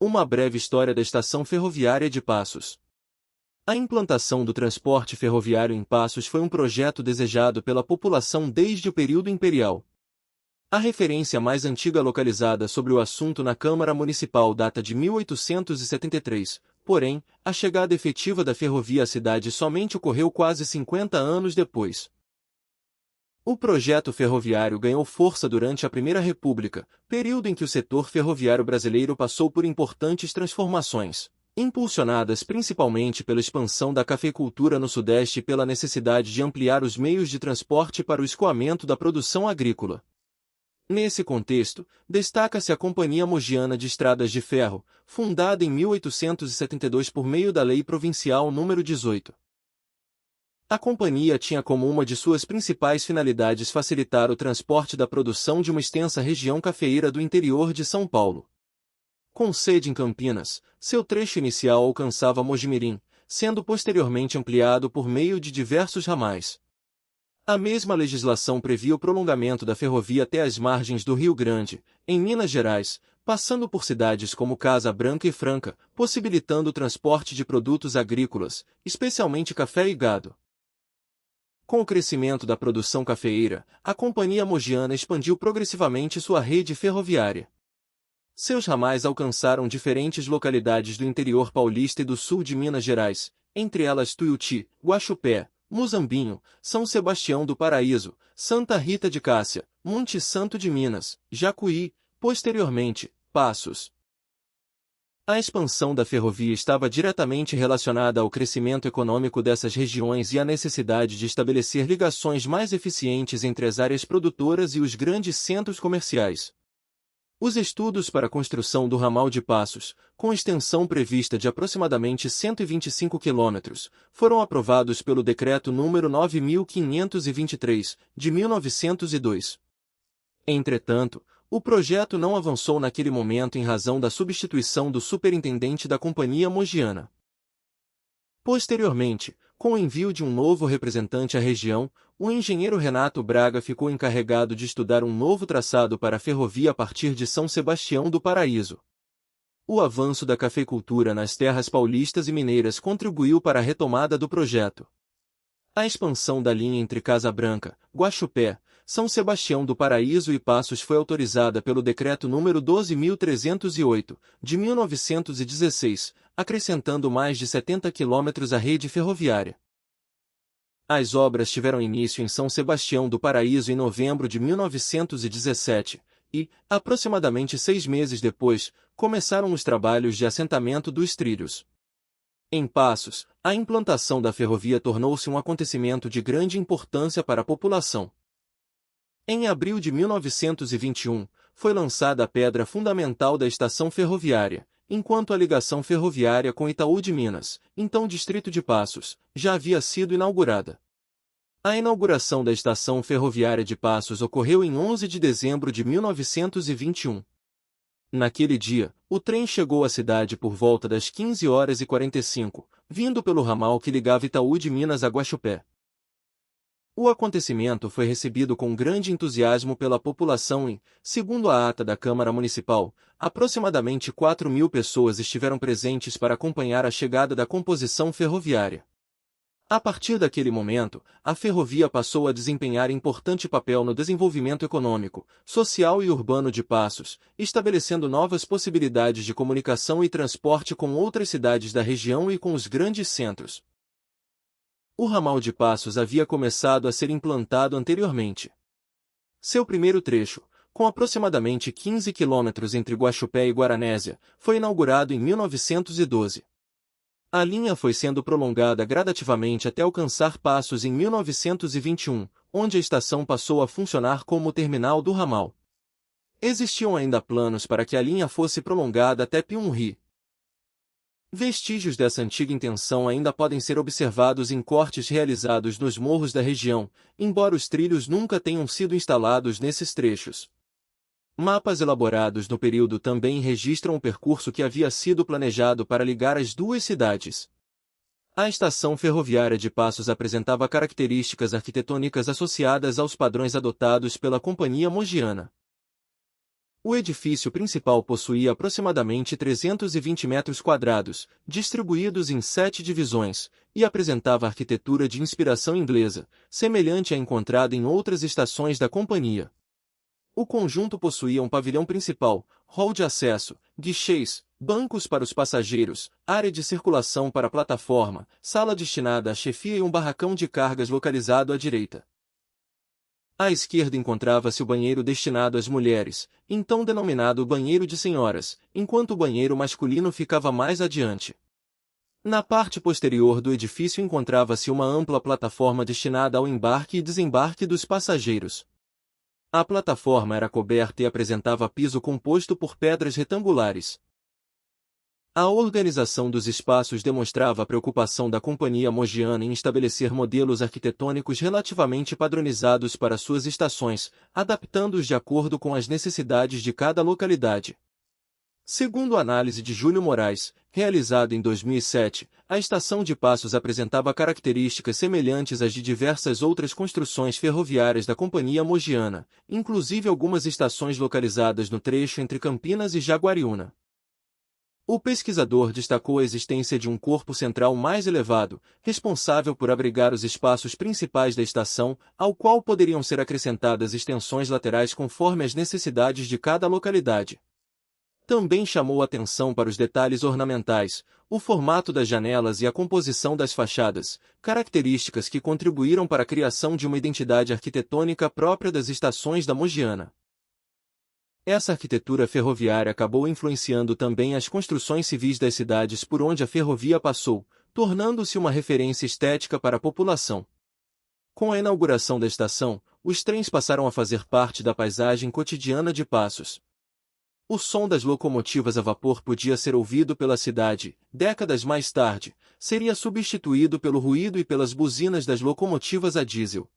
Uma breve história da estação ferroviária de Passos. A implantação do transporte ferroviário em Passos foi um projeto desejado pela população desde o período imperial. A referência mais antiga localizada sobre o assunto na Câmara Municipal data de 1873, porém, a chegada efetiva da ferrovia à cidade somente ocorreu quase 50 anos depois. O projeto ferroviário ganhou força durante a Primeira República, período em que o setor ferroviário brasileiro passou por importantes transformações, impulsionadas principalmente pela expansão da cafeicultura no Sudeste e pela necessidade de ampliar os meios de transporte para o escoamento da produção agrícola. Nesse contexto, destaca-se a Companhia Mogiana de Estradas de Ferro, fundada em 1872 por meio da Lei Provincial nº 18. A companhia tinha como uma de suas principais finalidades facilitar o transporte da produção de uma extensa região cafeeira do interior de São Paulo. Com sede em Campinas, seu trecho inicial alcançava Mojimirim, sendo posteriormente ampliado por meio de diversos ramais. A mesma legislação previa o prolongamento da ferrovia até as margens do Rio Grande, em Minas Gerais, passando por cidades como Casa Branca e Franca, possibilitando o transporte de produtos agrícolas, especialmente café e gado. Com o crescimento da produção cafeeira, a Companhia Mogiana expandiu progressivamente sua rede ferroviária. Seus ramais alcançaram diferentes localidades do interior paulista e do sul de Minas Gerais, entre elas Tuiuti, Guaxupé, Muzambinho, São Sebastião do Paraíso, Santa Rita de Cássia, Monte Santo de Minas, Jacuí, posteriormente, Passos. A expansão da ferrovia estava diretamente relacionada ao crescimento econômico dessas regiões e à necessidade de estabelecer ligações mais eficientes entre as áreas produtoras e os grandes centros comerciais. Os estudos para a construção do ramal de Passos, com extensão prevista de aproximadamente 125 km, foram aprovados pelo Decreto nº 9.523, de 1902. Entretanto, o projeto não avançou naquele momento em razão da substituição do superintendente da Companhia Mogiana. Posteriormente, com o envio de um novo representante à região, o engenheiro Renato Braga ficou encarregado de estudar um novo traçado para a ferrovia a partir de São Sebastião do Paraíso. O avanço da cafeicultura nas terras paulistas e mineiras contribuiu para a retomada do projeto. A expansão da linha entre Casa Branca, Guaxupé, São Sebastião do Paraíso e Passos foi autorizada pelo Decreto nº 12.308, de 1916, acrescentando mais de 70 quilômetros à rede ferroviária. As obras tiveram início em São Sebastião do Paraíso em novembro de 1917 e, aproximadamente 6 meses depois, começaram os trabalhos de assentamento dos trilhos. Em Passos, a implantação da ferrovia tornou-se um acontecimento de grande importância para a população. Em abril de 1921, foi lançada a pedra fundamental da estação ferroviária, enquanto a ligação ferroviária com Itaú de Minas, então distrito de Passos, já havia sido inaugurada. A inauguração da estação ferroviária de Passos ocorreu em 11 de dezembro de 1921. Naquele dia, o trem chegou à cidade por volta das 15h45, vindo pelo ramal que ligava Itaú de Minas a Guaxupé. O acontecimento foi recebido com grande entusiasmo pela população e, segundo a ata da Câmara Municipal, aproximadamente 4.000 pessoas estiveram presentes para acompanhar a chegada da composição ferroviária. A partir daquele momento, a ferrovia passou a desempenhar importante papel no desenvolvimento econômico, social e urbano de Passos, estabelecendo novas possibilidades de comunicação e transporte com outras cidades da região e com os grandes centros. O ramal de Passos havia começado a ser implantado anteriormente. Seu primeiro trecho, com aproximadamente 15 quilômetros entre Guaxupé e Guaranésia, foi inaugurado em 1912. A linha foi sendo prolongada gradativamente até alcançar Passos em 1921, onde a estação passou a funcionar como o terminal do ramal. Existiam ainda planos para que a linha fosse prolongada até Piumhi. Vestígios dessa antiga intenção ainda podem ser observados em cortes realizados nos morros da região, embora os trilhos nunca tenham sido instalados nesses trechos. Mapas elaborados no período também registram o percurso que havia sido planejado para ligar as duas cidades. A estação ferroviária de Passos apresentava características arquitetônicas associadas aos padrões adotados pela Companhia Mogiana. O edifício principal possuía aproximadamente 320 metros quadrados, distribuídos em 7 divisões, e apresentava arquitetura de inspiração inglesa, semelhante à encontrada em outras estações da companhia. O conjunto possuía um pavilhão principal, hall de acesso, guichês, bancos para os passageiros, área de circulação para a plataforma, sala destinada à chefia e um barracão de cargas localizado à direita. À esquerda encontrava-se o banheiro destinado às mulheres, então denominado banheiro de senhoras, enquanto o banheiro masculino ficava mais adiante. Na parte posterior do edifício encontrava-se uma ampla plataforma destinada ao embarque e desembarque dos passageiros. A plataforma era coberta e apresentava piso composto por pedras retangulares. A organização dos espaços demonstrava a preocupação da Companhia Mogiana em estabelecer modelos arquitetônicos relativamente padronizados para suas estações, adaptando-os de acordo com as necessidades de cada localidade. Segundo a análise de Júlio Moraes, realizada em 2007, a estação de Passos apresentava características semelhantes às de diversas outras construções ferroviárias da Companhia Mogiana, inclusive algumas estações localizadas no trecho entre Campinas e Jaguariúna. O pesquisador destacou a existência de um corpo central mais elevado, responsável por abrigar os espaços principais da estação, ao qual poderiam ser acrescentadas extensões laterais conforme as necessidades de cada localidade. Também chamou atenção para os detalhes ornamentais, o formato das janelas e a composição das fachadas, características que contribuíram para a criação de uma identidade arquitetônica própria das estações da Mogiana. Essa arquitetura ferroviária acabou influenciando também as construções civis das cidades por onde a ferrovia passou, tornando-se uma referência estética para a população. Com a inauguração da estação, os trens passaram a fazer parte da paisagem cotidiana de Passos. O som das locomotivas a vapor podia ser ouvido pela cidade, décadas mais tarde, seria substituído pelo ruído e pelas buzinas das locomotivas a diesel.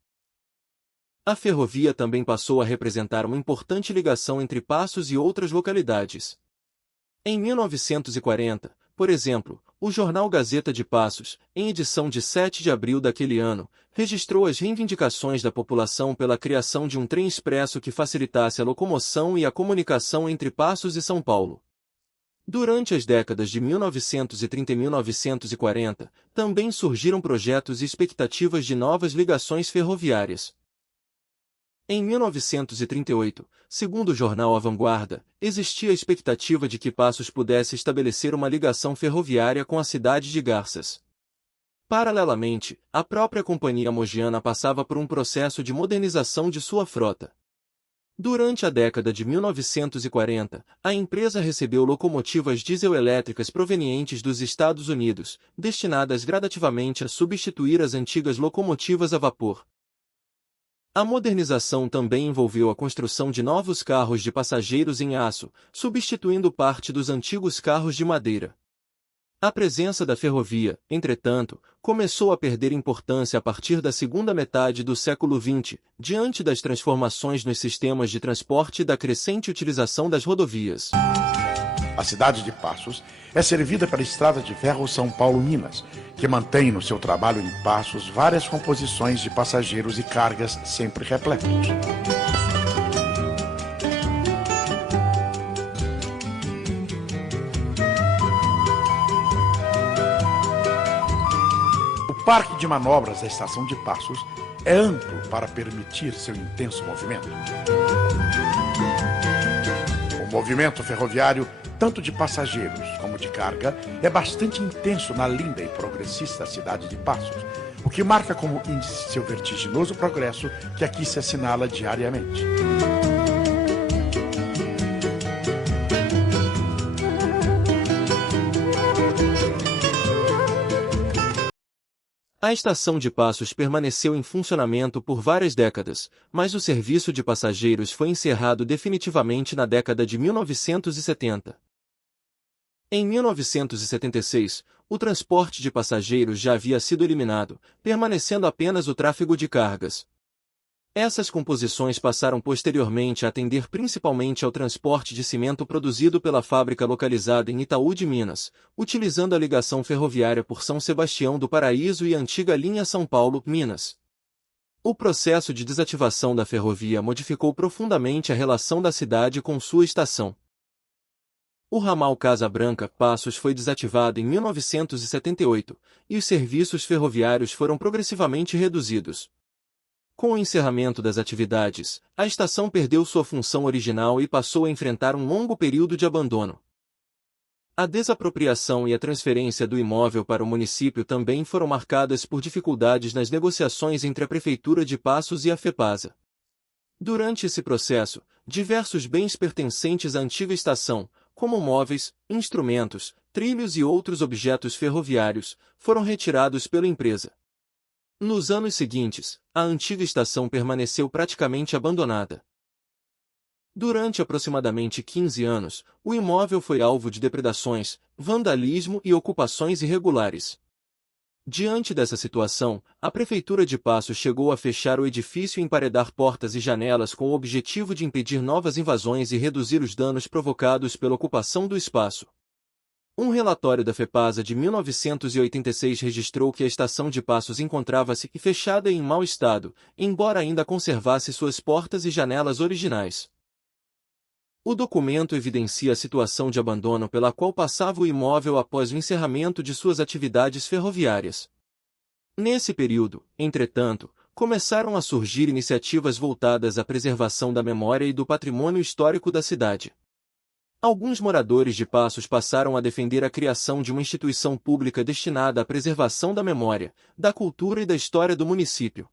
A ferrovia também passou a representar uma importante ligação entre Passos e outras localidades. Em 1940, por exemplo, o jornal Gazeta de Passos, em edição de 7 de abril daquele ano, registrou as reivindicações da população pela criação de um trem expresso que facilitasse a locomoção e a comunicação entre Passos e São Paulo. Durante as décadas de 1930 e 1940, também surgiram projetos e expectativas de novas ligações ferroviárias. Em 1938, segundo o jornal A Vanguarda, existia a expectativa de que Passos pudesse estabelecer uma ligação ferroviária com a cidade de Garças. Paralelamente, a própria Companhia Mogiana passava por um processo de modernização de sua frota. Durante a década de 1940, a empresa recebeu locomotivas diesel-elétricas provenientes dos Estados Unidos, destinadas gradativamente a substituir as antigas locomotivas a vapor. A modernização também envolveu a construção de novos carros de passageiros em aço, substituindo parte dos antigos carros de madeira. A presença da ferrovia, entretanto, começou a perder importância a partir da segunda metade do século XX, diante das transformações nos sistemas de transporte e da crescente utilização das rodovias. A cidade de Passos é servida pela Estrada de Ferro São Paulo-Minas, que mantém no seu trabalho em Passos várias composições de passageiros e cargas sempre repletos. O parque de manobras da estação de Passos é amplo para permitir seu intenso movimento. O movimento ferroviário, tanto de passageiros como de carga, é bastante intenso na linda e progressista cidade de Passos, o que marca como índice seu vertiginoso progresso que aqui se assinala diariamente. A estação de Passos permaneceu em funcionamento por várias décadas, mas o serviço de passageiros foi encerrado definitivamente na década de 1970. Em 1976, o transporte de passageiros já havia sido eliminado, permanecendo apenas o tráfego de cargas. Essas composições passaram posteriormente a atender principalmente ao transporte de cimento produzido pela fábrica localizada em Itaú de Minas, utilizando a ligação ferroviária por São Sebastião do Paraíso e a antiga linha São Paulo-Minas. O processo de desativação da ferrovia modificou profundamente a relação da cidade com sua estação. O ramal Casa Branca-Passos foi desativado em 1978, e os serviços ferroviários foram progressivamente reduzidos. Com o encerramento das atividades, a estação perdeu sua função original e passou a enfrentar um longo período de abandono. A desapropriação e a transferência do imóvel para o município também foram marcadas por dificuldades nas negociações entre a Prefeitura de Passos e a FEPASA. Durante esse processo, diversos bens pertencentes à antiga estação, como móveis, instrumentos, trilhos e outros objetos ferroviários, foram retirados pela empresa. Nos anos seguintes, a antiga estação permaneceu praticamente abandonada. Durante aproximadamente 15 anos, o imóvel foi alvo de depredações, vandalismo e ocupações irregulares. Diante dessa situação, a Prefeitura de Passos chegou a fechar o edifício e emparedar portas e janelas com o objetivo de impedir novas invasões e reduzir os danos provocados pela ocupação do espaço. Um relatório da FEPASA de 1986 registrou que a estação de Passos encontrava-se fechada e em mau estado, embora ainda conservasse suas portas e janelas originais. O documento evidencia a situação de abandono pela qual passava o imóvel após o encerramento de suas atividades ferroviárias. Nesse período, entretanto, começaram a surgir iniciativas voltadas à preservação da memória e do patrimônio histórico da cidade. Alguns moradores de Passos passaram a defender a criação de uma instituição pública destinada à preservação da memória, da cultura e da história do município.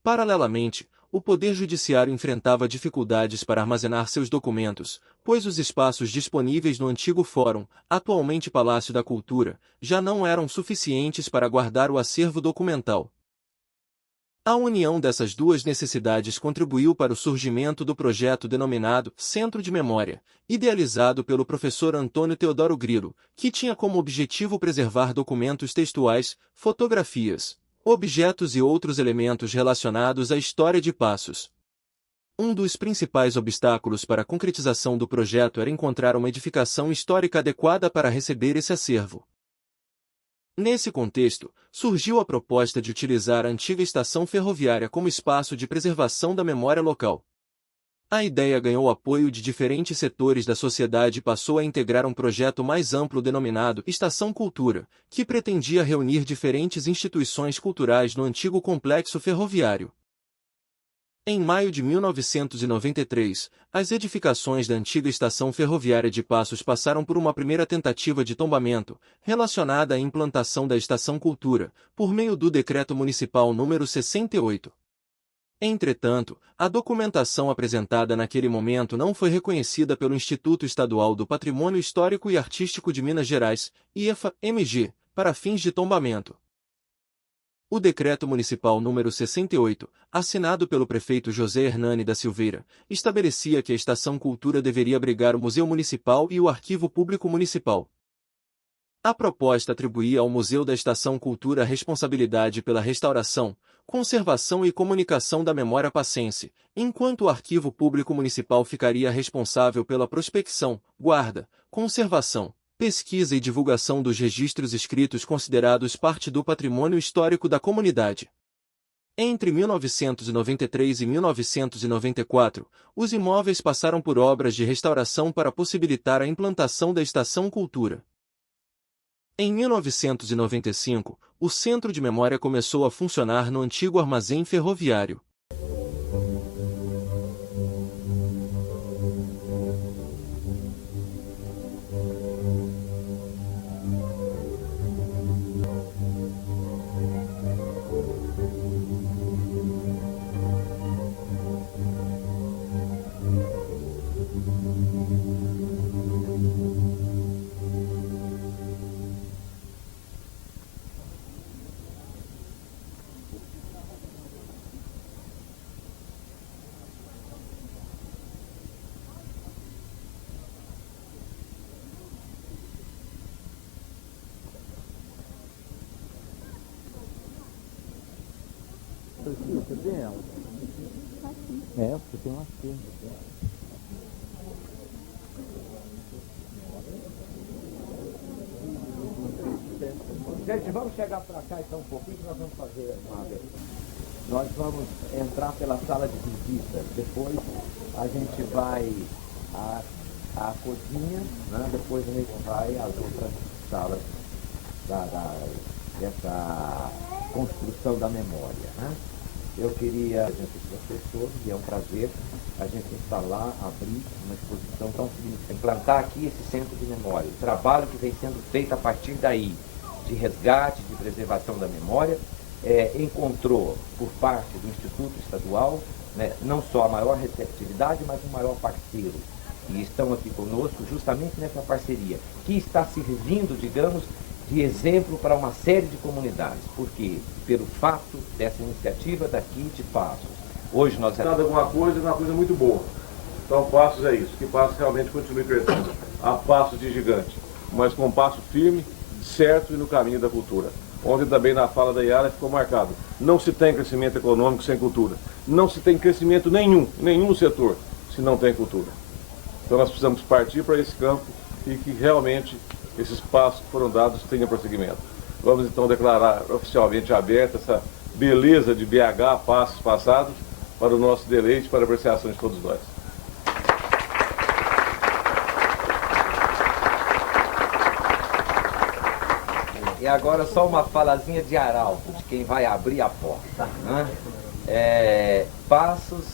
Paralelamente, o Poder Judiciário enfrentava dificuldades para armazenar seus documentos, pois os espaços disponíveis no antigo Fórum, atualmente Palácio da Cultura, já não eram suficientes para guardar o acervo documental. A união dessas duas necessidades contribuiu para o surgimento do projeto denominado Centro de Memória, idealizado pelo professor Antônio Teodoro Grilo, que tinha como objetivo preservar documentos textuais, fotografias, objetos e outros elementos relacionados à história de Passos. Um dos principais obstáculos para a concretização do projeto era encontrar uma edificação histórica adequada para receber esse acervo. Nesse contexto, surgiu a proposta de utilizar a antiga estação ferroviária como espaço de preservação da memória local. A ideia ganhou apoio de diferentes setores da sociedade e passou a integrar um projeto mais amplo denominado Estação Cultura, que pretendia reunir diferentes instituições culturais no antigo complexo ferroviário. Em maio de 1993, as edificações da antiga estação ferroviária de Passos passaram por uma primeira tentativa de tombamento, relacionada à implantação da Estação Cultura, por meio do Decreto Municipal número 68. Entretanto, a documentação apresentada naquele momento não foi reconhecida pelo Instituto Estadual do Patrimônio Histórico e Artístico de Minas Gerais, IEFA-MG, para fins de tombamento. O Decreto Municipal número 68, assinado pelo prefeito José Hernani da Silveira, estabelecia que a Estação Cultura deveria abrigar o Museu Municipal e o Arquivo Público Municipal. A proposta atribuía ao Museu da Estação Cultura a responsabilidade pela restauração, conservação e comunicação da memória passense, enquanto o Arquivo Público Municipal ficaria responsável pela prospecção, guarda, conservação, pesquisa e divulgação dos registros escritos considerados parte do patrimônio histórico da comunidade. Entre 1993 e 1994, os imóveis passaram por obras de restauração para possibilitar a implantação da Estação Cultura. Em 1995, o Centro de Memória começou a funcionar no antigo armazém ferroviário. Você vê ela? É, porque tem uma aqui. Gente, vamos chegar para cá então um pouquinho que nós vamos fazer uma vez. Nós vamos entrar pela sala de visitas, depois a gente vai à cozinha, né? Depois a gente vai às outras salas dessa construção da memória, né? Eu queria dizer para vocês todos, e é um prazer a gente instalar, abrir uma exposição tão significativa, implantar aqui esse centro de memória, o trabalho que vem sendo feito a partir daí, de resgate, de preservação da memória, encontrou por parte do Instituto Estadual, né, não só a maior receptividade, mas um maior parceiro. E estão aqui conosco justamente nessa parceria, que está servindo, digamos, de exemplo para uma série de comunidades. Por quê? Pelo fato dessa iniciativa daqui de Passos. Hoje nós... Alguma coisa é uma coisa muito boa. Então Passos é isso, que Passos realmente continue crescendo a passos de gigante, mas com um passo firme, certo e no caminho da cultura. Ontem também na fala da Yara ficou marcado, não se tem crescimento econômico sem cultura. Não se tem crescimento nenhum setor, se não tem cultura. Então nós precisamos partir para esse campo e que realmente esses passos que foram dados tenham prosseguimento. Vamos então declarar oficialmente aberta essa beleza de BH, passos passados, para o nosso deleite, para a apreciação de todos nós. E agora só uma falazinha de arauto, de quem vai abrir a porta, né? Passos,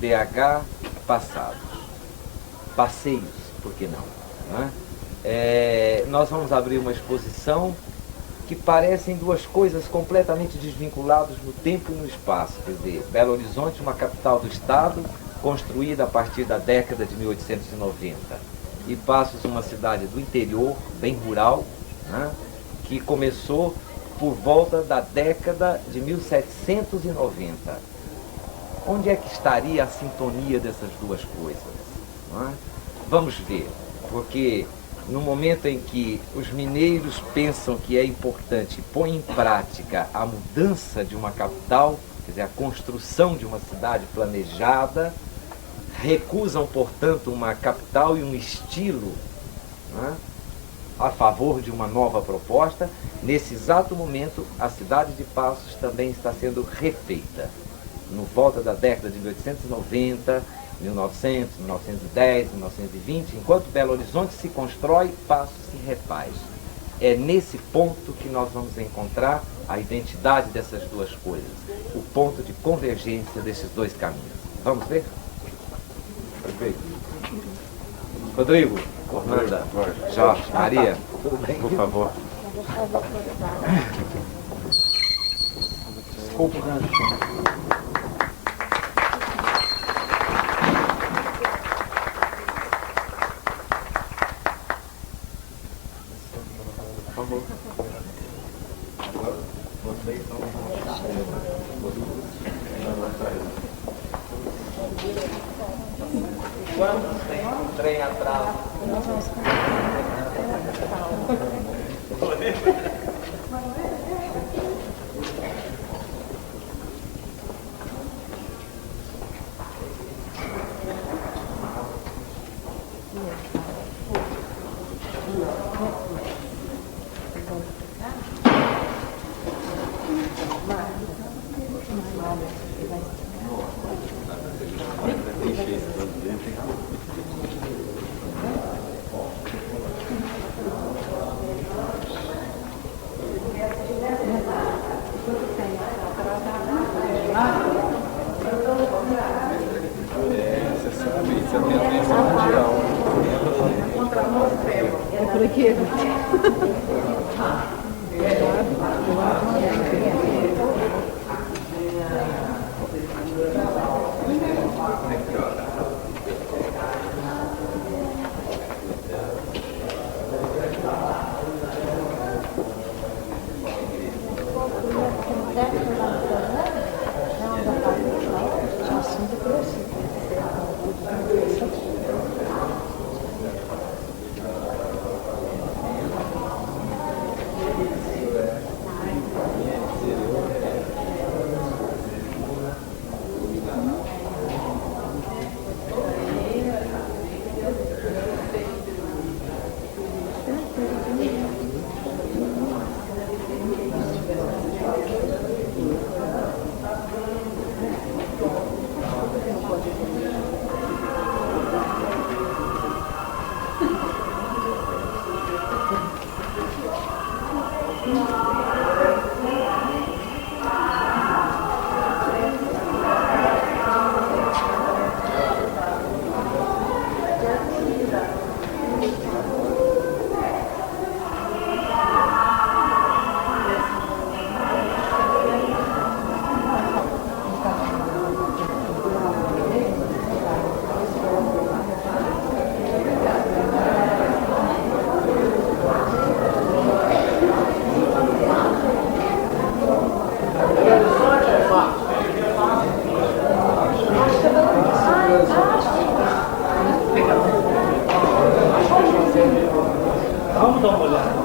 BH, passados. Passeios, por que não? Né? Nós vamos abrir uma exposição que parecem duas coisas completamente desvinculadas no tempo e no espaço. Quer dizer, Belo Horizonte, uma capital do estado, construída a partir da década de 1890. E Passos, uma cidade do interior, bem rural, né? Que começou por volta da década de 1790. Onde é que estaria a sintonia dessas duas coisas? Não é? Vamos ver, porque no momento em que os mineiros pensam que é importante pôr em prática a mudança de uma capital, quer dizer, a construção de uma cidade planejada, recusam, portanto, uma capital e um estilo, né, a favor de uma nova proposta. Nesse exato momento, a cidade de Passos também está sendo refeita. No volta da década de 1890, 1900, 1910, 1920, enquanto Belo Horizonte se constrói, Passos se refaz. É nesse ponto que nós vamos encontrar a identidade dessas duas coisas, o ponto de convergência desses dois caminhos. Vamos ver? Perfeito. Rodrigo, Orlando, Jorge, Maria, por favor. Desculpa, quantos tem um trem atrás? Vamos dar uma olhada.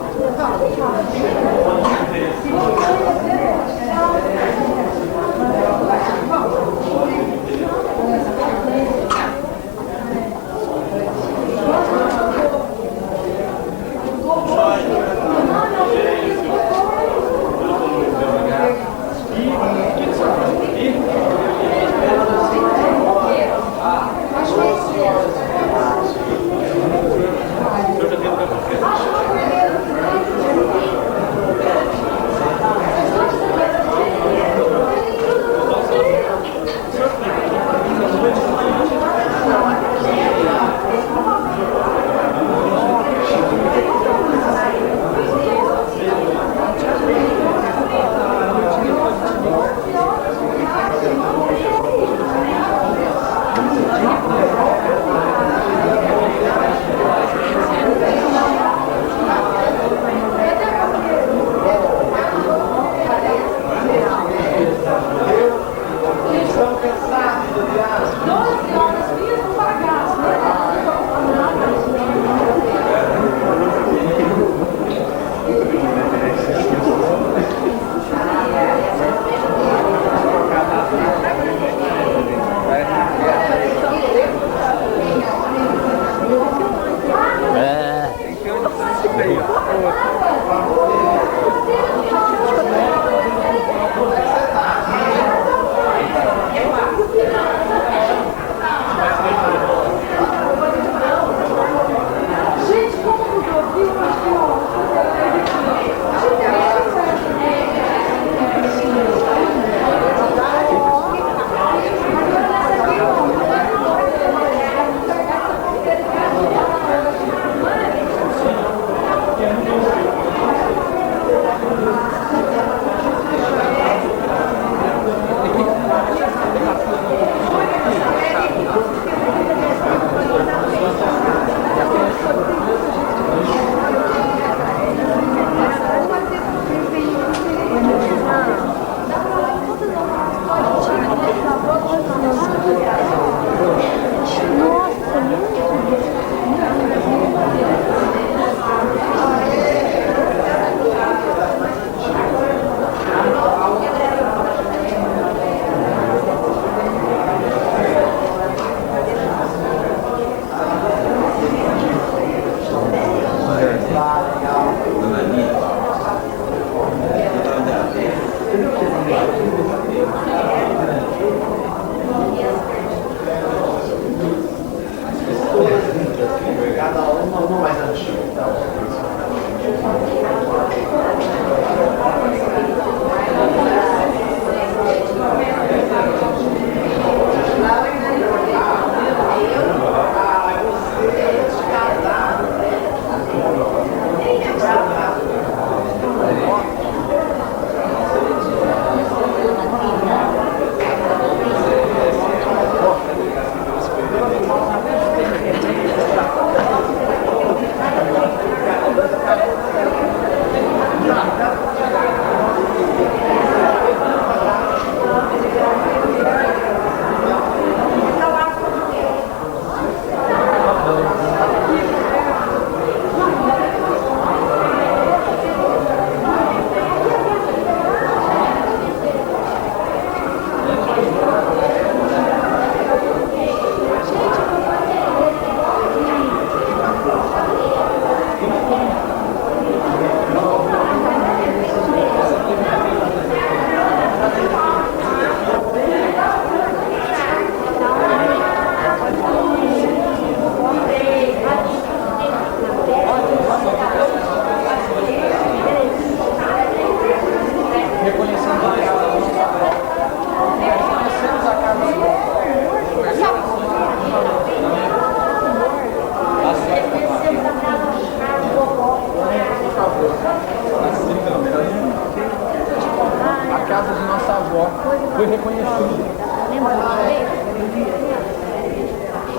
foi reconhecido.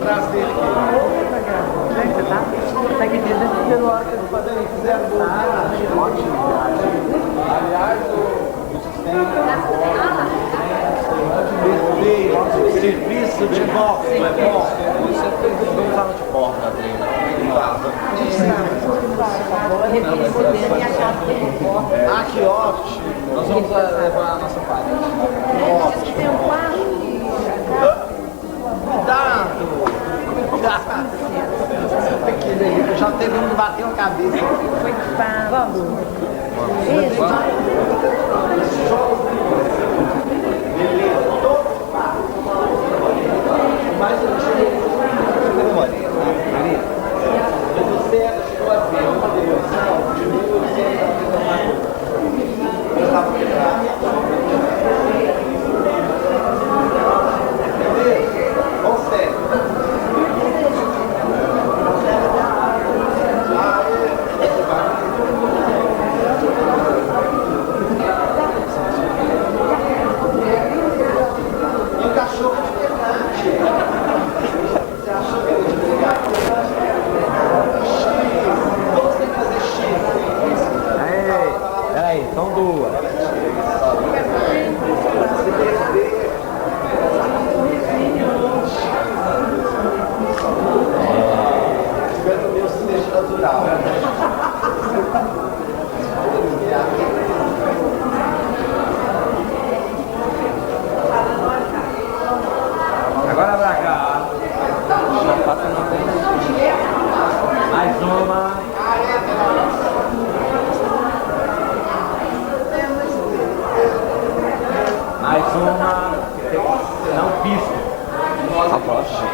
Traz dele aqui. Tá aqui dentro. Pelo hora que eles fizeram aliás, o sistema de serviço de box, não é box? Você fez um sala de porta dele. Ah, que ótimo. Nós vamos levar a nossa parede. Tem um quarto. Cuidado. Aquele ali, já teve um que bateu a cabeça. Vamos. Mas eu demorei, tá? Você chegou a ver uma devolução de 1.200. Eu estava quebrado. Consegue. E o cachorro de verdade. Você achou que ele ia desligar? Todos têm que fazer X. Peraí, são duas. Se perder. Espero que o meu seja natural. Agora pra cá. Já passa na frente. Mais uma. Mais uma. Não pisca. A próxima.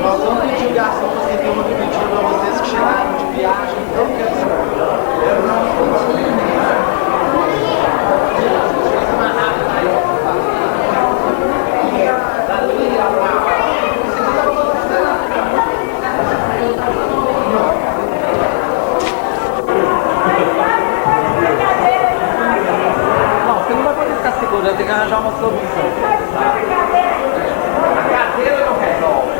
Nós vamos pedir o garçom para servir uma bebidinha para vocês que chegaram de viagem. Não, você não vai poder ficar segurando, tem que arranjar uma solução. A cadeira não resolve.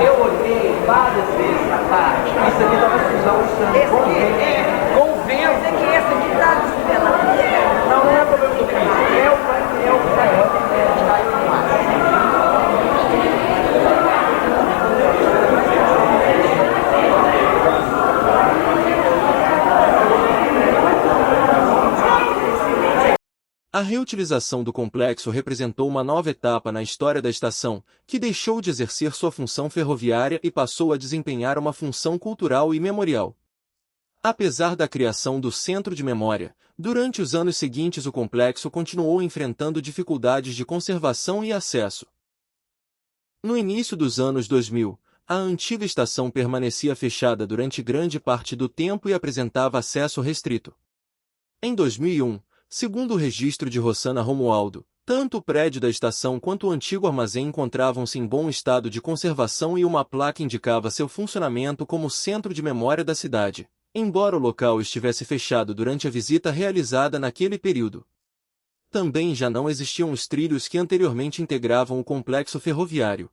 Eu olhei várias vezes na parte. Isso aqui estava sujando. Esse aqui Com vento. esse aqui tá desvelado. Não é problema do piso. É o que caiu no mar. A reutilização do complexo representou uma nova etapa na história da estação, que deixou de exercer sua função ferroviária e passou a desempenhar uma função cultural e memorial. Apesar da criação do Centro de Memória, durante os anos seguintes o complexo continuou enfrentando dificuldades de conservação e acesso. No início dos anos 2000, a antiga estação permanecia fechada durante grande parte do tempo e apresentava acesso restrito. Em 2001, segundo o registro de Rossana Romualdo, tanto o prédio da estação quanto o antigo armazém encontravam-se em bom estado de conservação e uma placa indicava seu funcionamento como centro de memória da cidade, embora o local estivesse fechado durante a visita realizada naquele período. Também já não existiam os trilhos que anteriormente integravam o complexo ferroviário.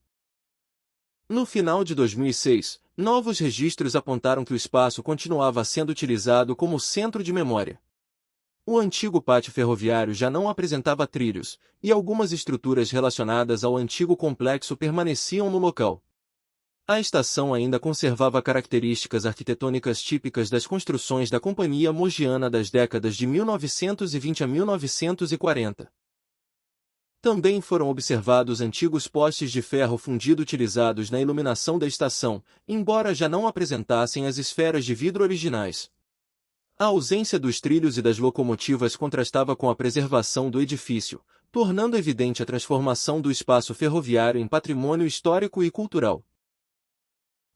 No final de 2006, novos registros apontaram que o espaço continuava sendo utilizado como centro de memória. O antigo pátio ferroviário já não apresentava trilhos, e algumas estruturas relacionadas ao antigo complexo permaneciam no local. A estação ainda conservava características arquitetônicas típicas das construções da Companhia Mogiana das décadas de 1920 a 1940. Também foram observados antigos postes de ferro fundido utilizados na iluminação da estação, embora já não apresentassem as esferas de vidro originais. A ausência dos trilhos e das locomotivas contrastava com a preservação do edifício, tornando evidente a transformação do espaço ferroviário em patrimônio histórico e cultural.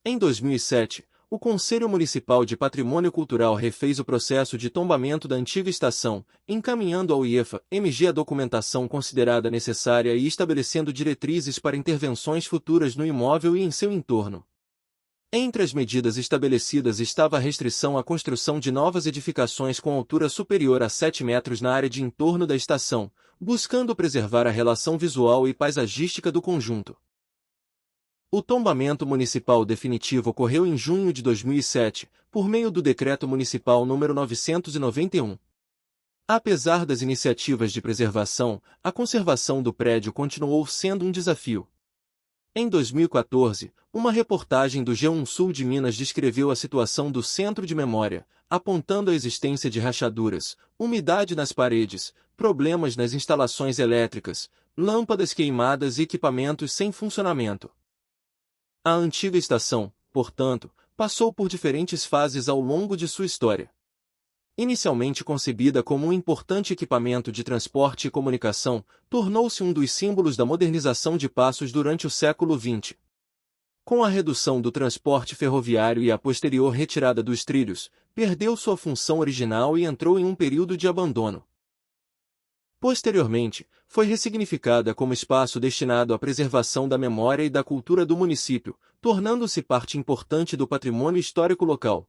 Em 2007, o Conselho Municipal de Patrimônio Cultural refez o processo de tombamento da antiga estação, encaminhando ao IEFA-MG a documentação considerada necessária e estabelecendo diretrizes para intervenções futuras no imóvel e em seu entorno. Entre as medidas estabelecidas estava a restrição à construção de novas edificações com altura superior a 7 metros na área de entorno da estação, buscando preservar a relação visual e paisagística do conjunto. O tombamento municipal definitivo ocorreu em junho de 2007, por meio do Decreto Municipal nº 991. Apesar das iniciativas de preservação, a conservação do prédio continuou sendo um desafio. Em 2014, uma reportagem do G1 Sul de Minas descreveu a situação do centro de memória, apontando a existência de rachaduras, umidade nas paredes, problemas nas instalações elétricas, lâmpadas queimadas e equipamentos sem funcionamento. A antiga estação, portanto, passou por diferentes fases ao longo de sua história. Inicialmente concebida como um importante equipamento de transporte e comunicação, tornou-se um dos símbolos da modernização de Passos durante o século XX. Com a redução do transporte ferroviário e a posterior retirada dos trilhos, perdeu sua função original e entrou em um período de abandono. Posteriormente, foi ressignificada como espaço destinado à preservação da memória e da cultura do município, tornando-se parte importante do patrimônio histórico local.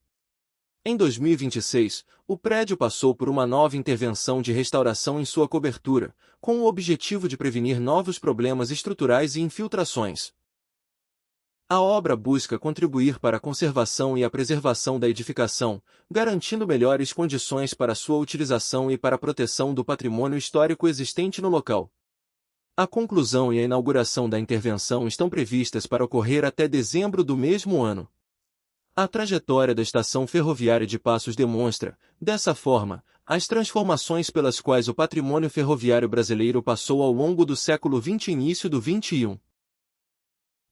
Em 2026, o prédio passou por uma nova intervenção de restauração em sua cobertura, com o objetivo de prevenir novos problemas estruturais e infiltrações. A obra busca contribuir para a conservação e a preservação da edificação, garantindo melhores condições para sua utilização e para a proteção do patrimônio histórico existente no local. A conclusão e a inauguração da intervenção estão previstas para ocorrer até dezembro do mesmo ano. A trajetória da estação ferroviária de Passos demonstra, dessa forma, as transformações pelas quais o patrimônio ferroviário brasileiro passou ao longo do século XX e início do XXI.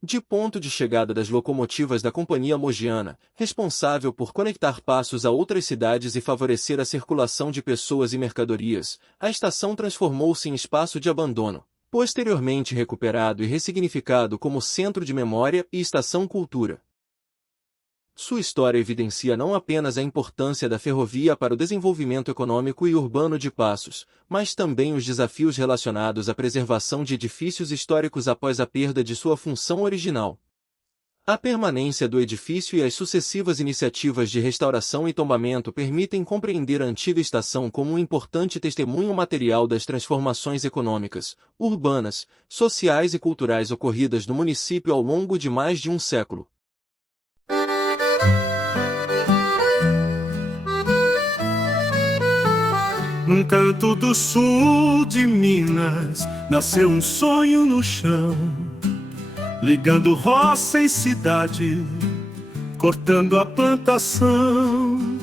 De ponto de chegada das locomotivas da Companhia Mogiana, responsável por conectar Passos a outras cidades e favorecer a circulação de pessoas e mercadorias, a estação transformou-se em espaço de abandono, posteriormente recuperado e ressignificado como centro de memória e estação cultura. Sua história evidencia não apenas a importância da ferrovia para o desenvolvimento econômico e urbano de Passos, mas também os desafios relacionados à preservação de edifícios históricos após a perda de sua função original. A permanência do edifício e as sucessivas iniciativas de restauração e tombamento permitem compreender a antiga estação como um importante testemunho material das transformações econômicas, urbanas, sociais e culturais ocorridas no município ao longo de mais de um século. Num canto do sul de Minas, nasceu um sonho no chão, ligando roça e cidade, cortando a plantação.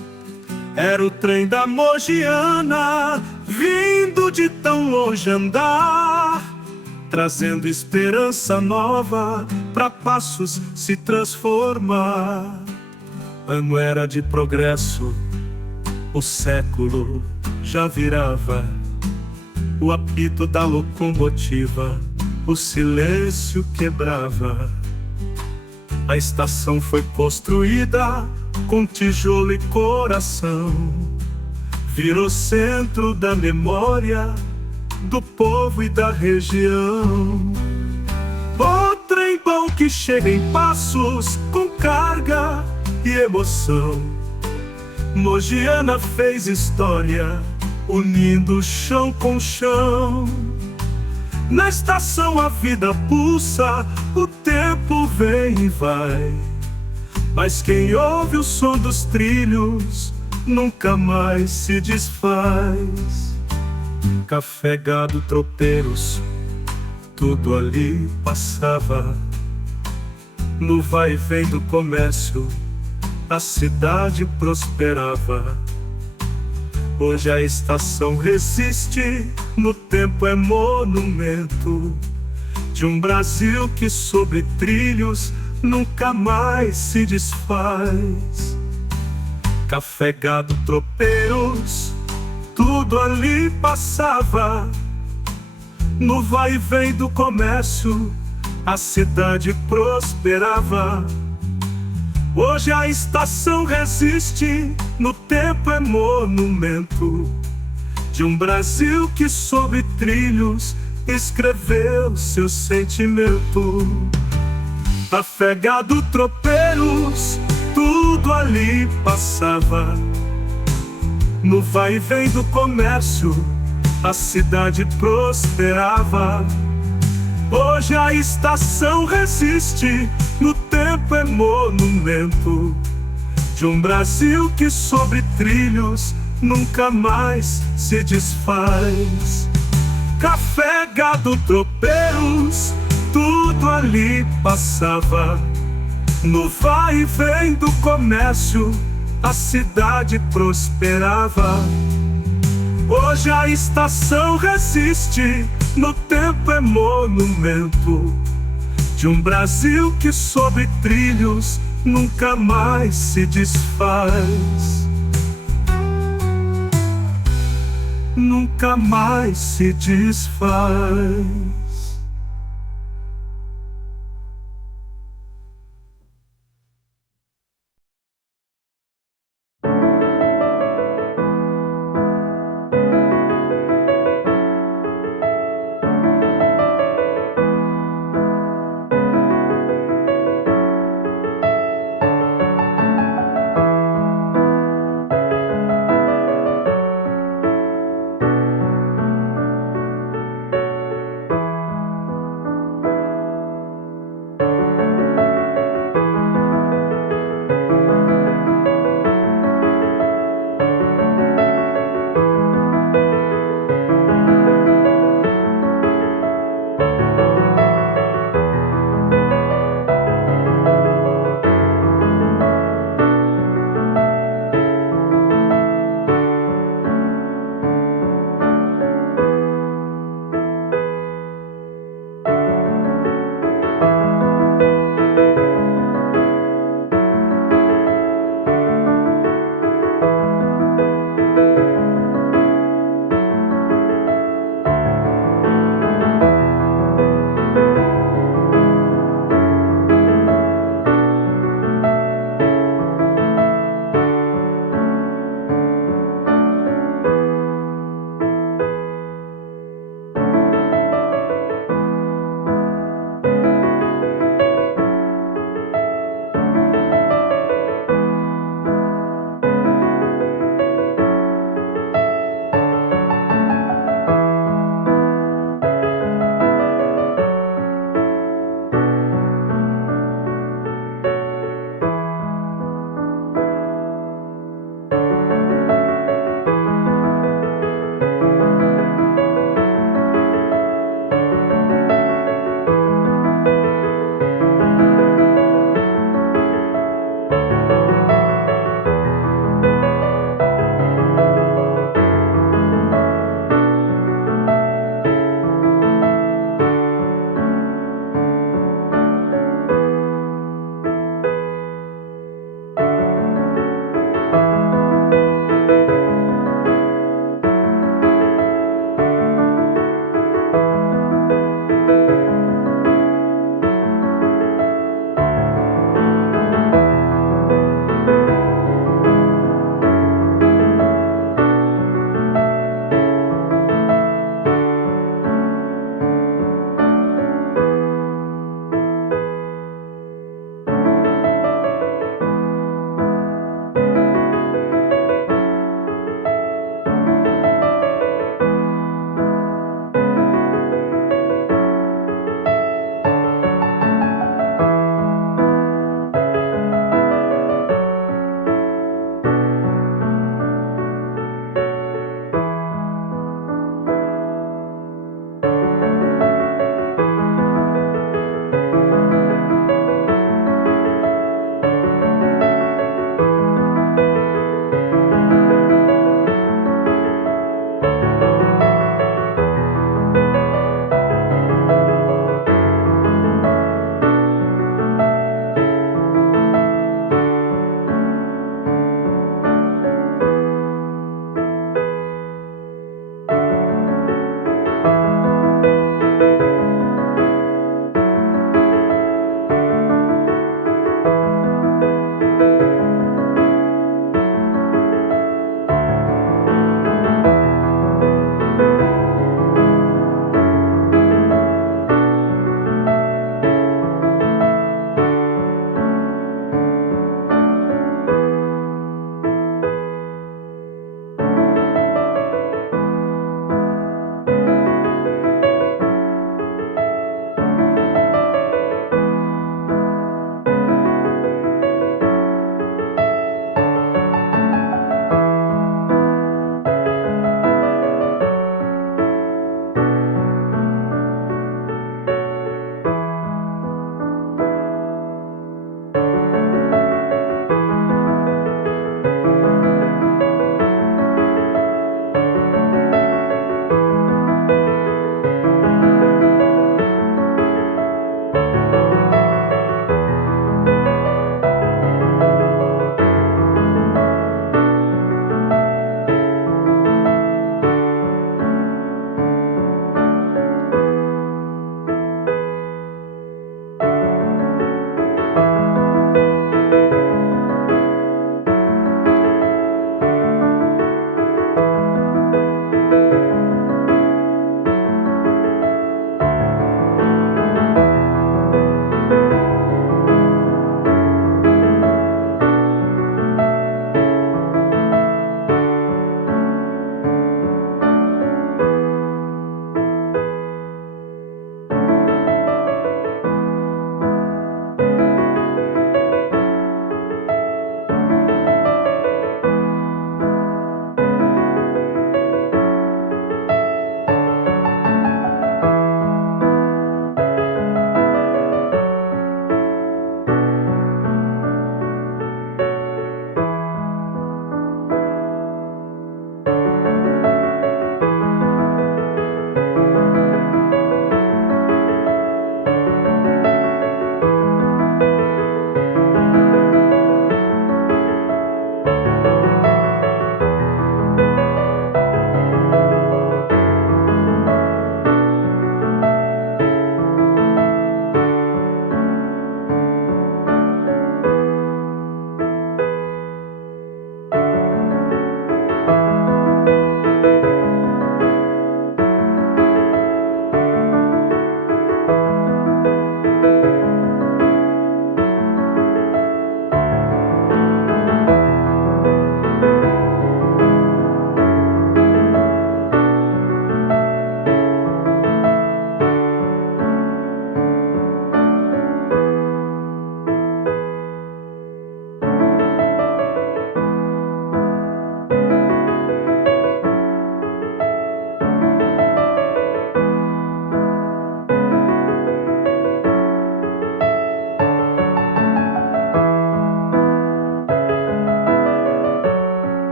Era o trem da Mogiana, vindo de tão longe andar, trazendo esperança nova pra Passos se transformar. Ano era de progresso, o século já virava, o apito da locomotiva o silêncio quebrava. A estação foi construída com tijolo e coração, virou centro da memória do povo e da região. O trem bom que chega em Passos com carga e emoção. Mogiana fez história, unindo chão com chão. Na estação a vida pulsa, o tempo vem e vai, mas quem ouve o som dos trilhos nunca mais se desfaz. Café, gado, tropeiros, tudo ali passava. No vai e vem do comércio, a cidade prosperava. Hoje a estação resiste, no tempo é monumento de um Brasil que sobre trilhos nunca mais se desfaz. Café, gado, tropeiros, tudo ali passava. No vai e vem do comércio, a cidade prosperava. Hoje a estação resiste, no tempo é monumento de um Brasil que sob trilhos escreveu seu sentimento. Café, gado, tropeiros, tudo ali passava. No vai e vem do comércio, a cidade prosperava. Hoje a estação resiste, no tempo é monumento de um Brasil que sobre trilhos nunca mais se desfaz. Café, gado, tropeiros, tudo ali passava. No vai e vem do comércio, a cidade prosperava. Hoje a estação resiste, no tempo é monumento de um Brasil que sob trilhos nunca mais se desfaz. Nunca mais se desfaz.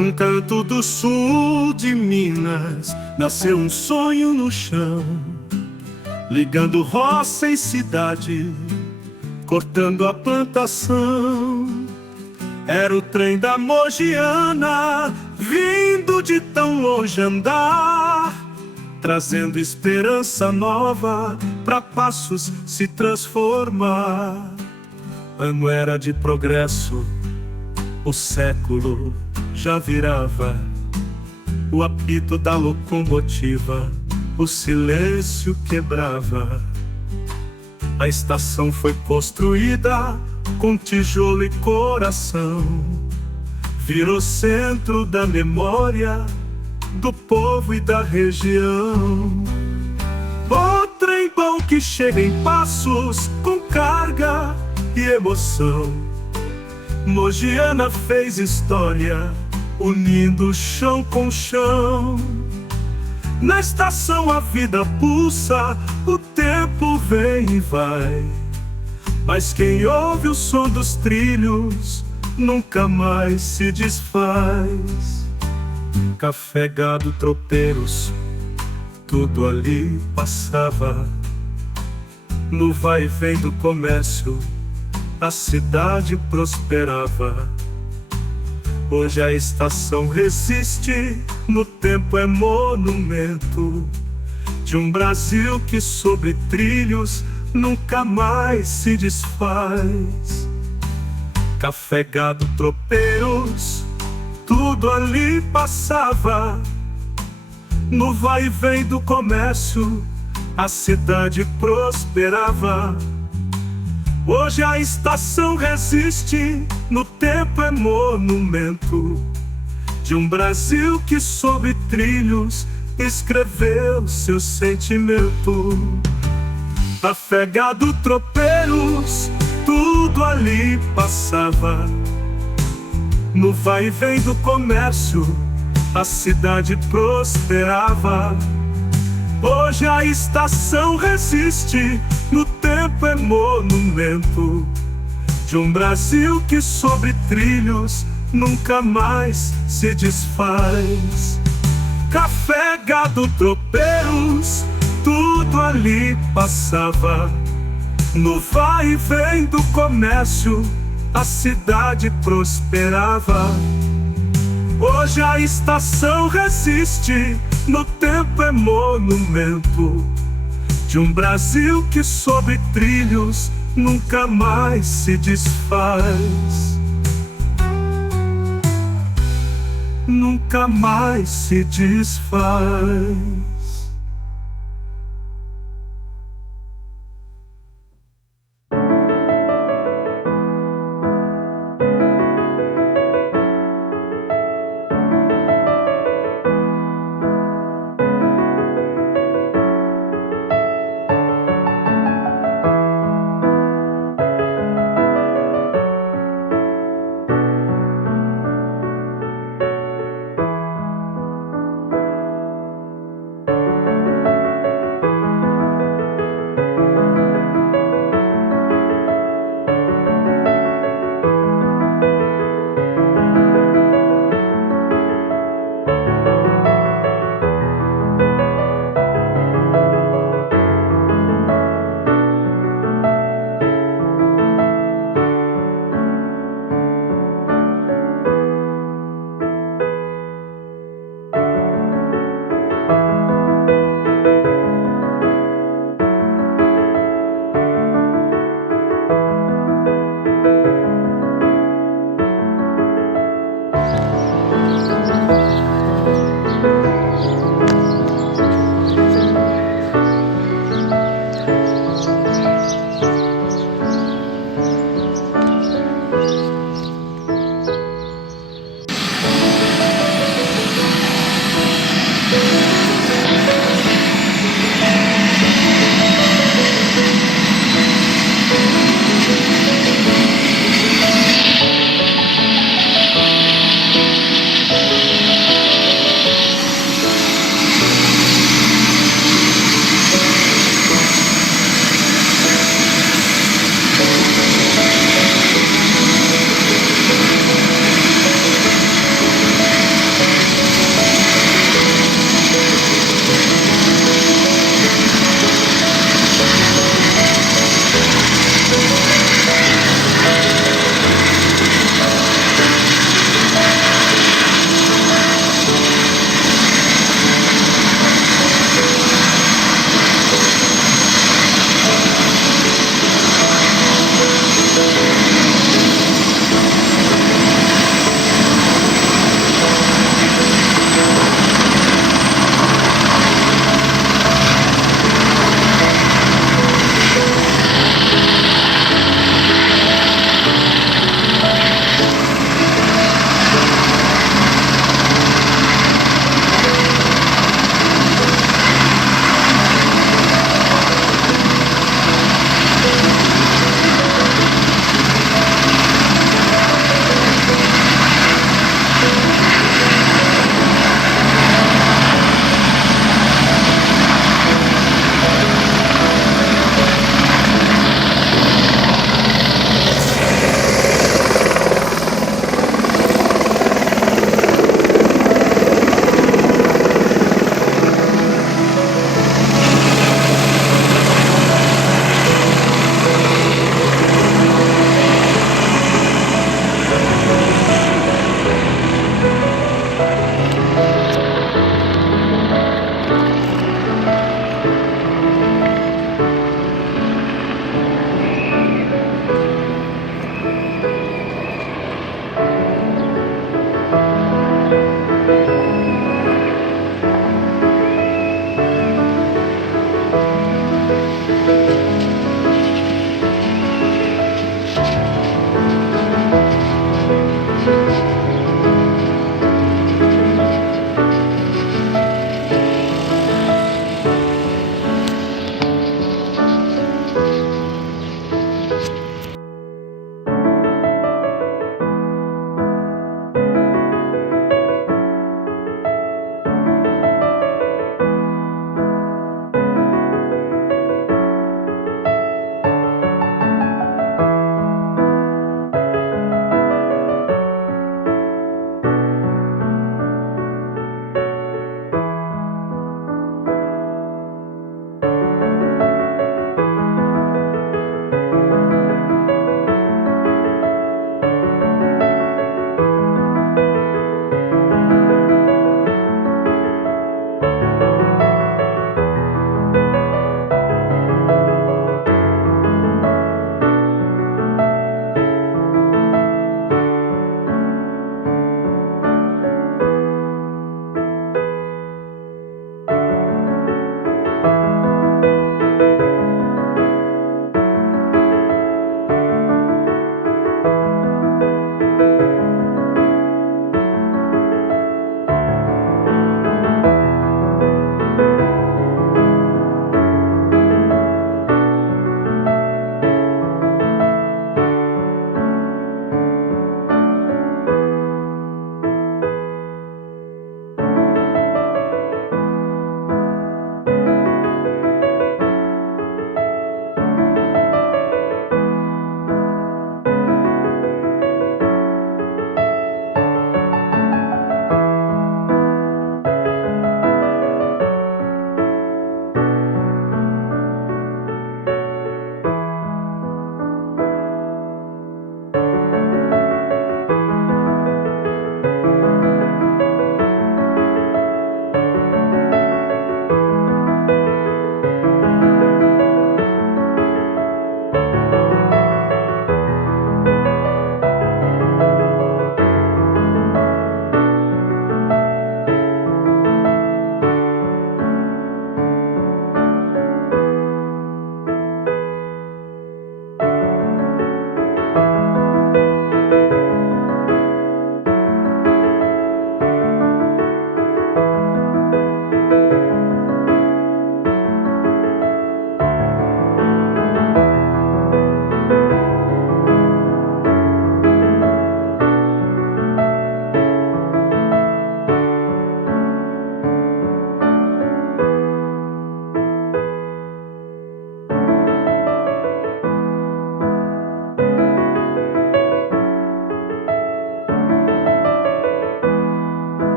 Num canto do sul de Minas, nasceu um sonho no chão, ligando roça e cidade, cortando a plantação. Era o trem da Mogiana, vindo de tão longe andar, trazendo esperança nova pra Passos se transformar. Ano era de progresso, o século já virava, o apito da locomotiva o silêncio quebrava. A estação foi construída com tijolo e coração, virou centro da memória do povo e da região. O trem bom que chega em Passos com carga e emoção. Mogiana fez história, unindo chão com chão. Na estação a vida pulsa, o tempo vem e vai, mas quem ouve o som dos trilhos nunca mais se desfaz. Café, gado, tropeiros, tudo ali passava. No vai e vem do comércio, a cidade prosperava. Hoje a estação resiste, no tempo é monumento de um Brasil que sobre trilhos nunca mais se desfaz. Café, gado, tropeiros, tudo ali passava. No vai e vem do comércio, a cidade prosperava. Hoje a estação resiste, no tempo é monumento de um Brasil que sob trilhos escreveu seu sentimento. Café, gado, tropeiros, tudo ali passava. No vai e vem do comércio, a cidade prosperava. Hoje a estação resiste, no tempo é monumento de um Brasil que sobre trilhos nunca mais se desfaz. Café, gado, tropeiros, tudo ali passava. No vai e vem do comércio, a cidade prosperava. Hoje a estação resiste, no tempo é monumento de um Brasil que sob trilhos nunca mais se desfaz. Nunca mais se desfaz.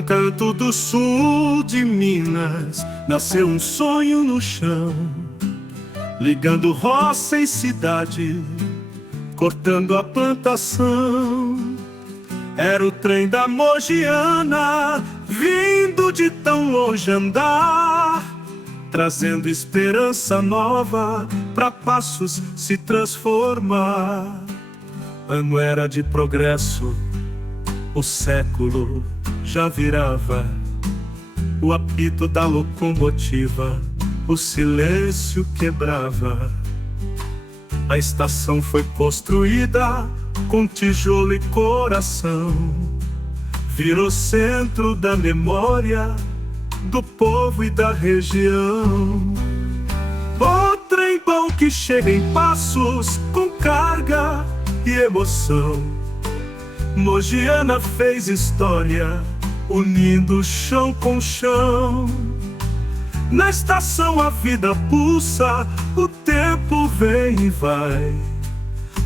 Num canto do sul de Minas, nasceu um sonho no chão, ligando roça e cidade, cortando a plantação. Era o trem da Mogiana, vindo de tão longe andar, trazendo esperança nova pra Passos se transformar. Ano era de progresso, o século já virava, o apito da locomotiva o silêncio quebrava. A estação foi construída com tijolo e coração, virou centro da memória do povo e da região. O trem bom que chega em Passos com carga e emoção. Mogiana fez história, unindo chão com chão. Na estação a vida pulsa, o tempo vem e vai,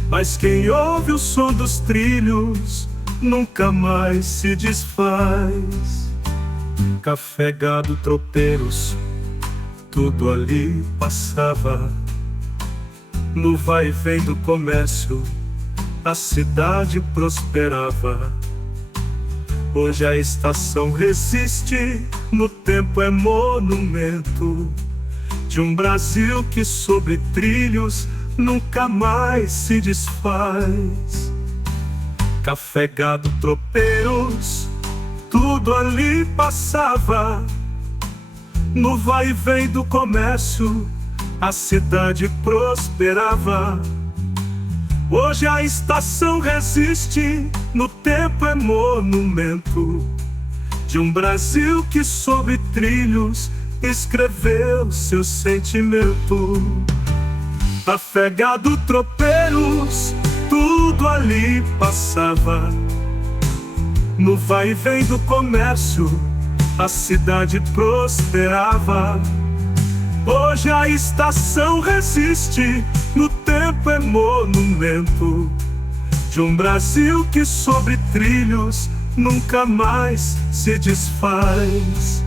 mas quem ouve o som dos trilhos nunca mais se desfaz. Café, gado, tropeiros, tudo ali passava. No vai e vem do comércio, a cidade prosperava. Hoje a estação resiste, no tempo é monumento de um Brasil que sobre trilhos nunca mais se desfaz. Café, gado, tropeiros, tudo ali passava. No vai e vem do comércio, a cidade prosperava. Hoje a estação resiste, no tempo é monumento de um Brasil que sobre trilhos escreveu seu sentimento. Café, gado, tropeiros, tudo ali passava. No vai e vem do comércio, a cidade prosperava. Hoje a estação resiste, no tempo é monumento de um Brasil que sobre trilhos nunca mais se desfaz.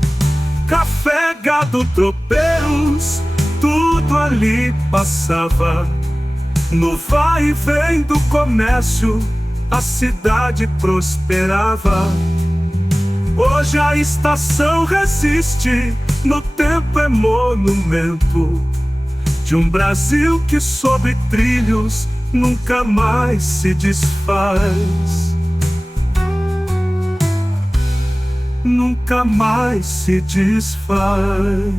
Café, gado, tropeiros, tudo ali passava. No vai e vem do comércio, a cidade prosperava. Hoje a estação resiste, no tempo é monumento de um Brasil que sobre trilhos nunca mais se desfaz. Nunca mais se desfaz.